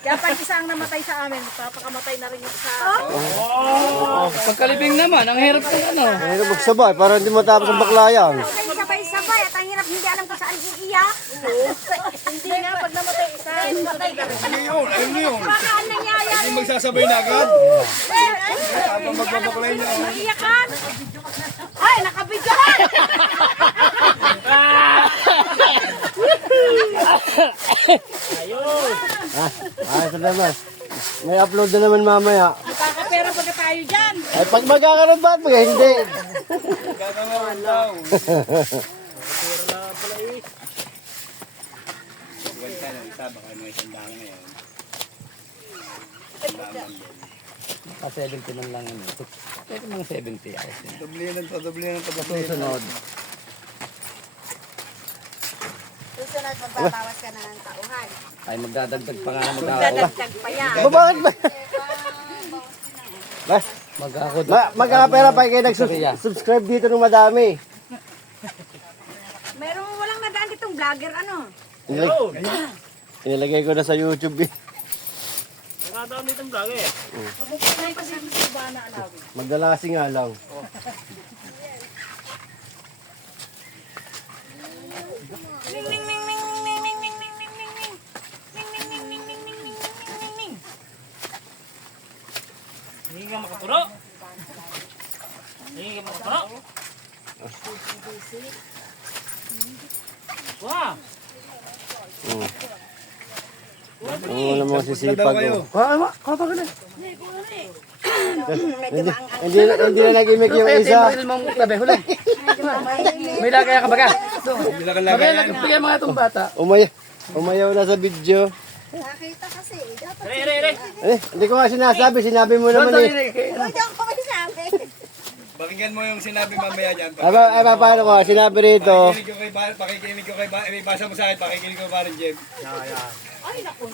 Kaya pag isa ang namatay sa amin, papakamatay na rin yung isa. Pagkalibing naman, ang hirap ng ano. Mahirap magsabay para hindi matapos ang baklayan. Ay, sabay-sabay at ang hirap hindi alam kung saan iiyak. Hindi nga, pag namatay isa, namatay ka rin. Ayun yun. Baka ang nangyayari. Hindi magsasabay na agad. Habang magbabaklay niya. Iiyakan. Ay, nakabidyohan. Ito naman. May upload na naman mamaya. Nakakapera pagka tayo dyan. Ay, pag magkakaroon ba? Pag hindi. Gagawin daw. Huwag ka lang isa, baka may sandaan ngayon. Ah, 70 man lang yun. Pwede mga 70. Ayos yun. Doblihan ng Susunod. Susunod, magbabawas ka na ng tauhan. Ay magdadagdag pa nga na mag-ako. Dadagdag pa yan. Bakit ba? Ba? Mag-ako. Magkakapera pa kayo nag-subscribe dito ng madami. Merong walang nadaan ditong vlogger, ano? Inilagay ko na sa YouTube eh. Nakadaan dito ang vlog eh. Kapag kasi sa bana alawin. Magdalasi nga lang. Ning ning ning ning ning ning ning ning ning ning ning. Ning ning ning ning ning ning ning ning ning. Hindi ka makapuro. Hindi ka makapuro. Wow! Wala mo sisipag. Hindi na nag-imik yung isa. May lagay ka baga. Bilakalaga yan. Bigyan mga itong bata. Umayaw na sa video. Nakita kasi. Dapat Hindi ko nga sinabi mo naman eh. hindi ako masabi. Pakinggan mo yung sinabi mamaya dyan. Paano ko? Sinabi rito. Pakikinig ko kay Basa mo sa akin, pakikinig ko kay Barin Jem. Ay, naku.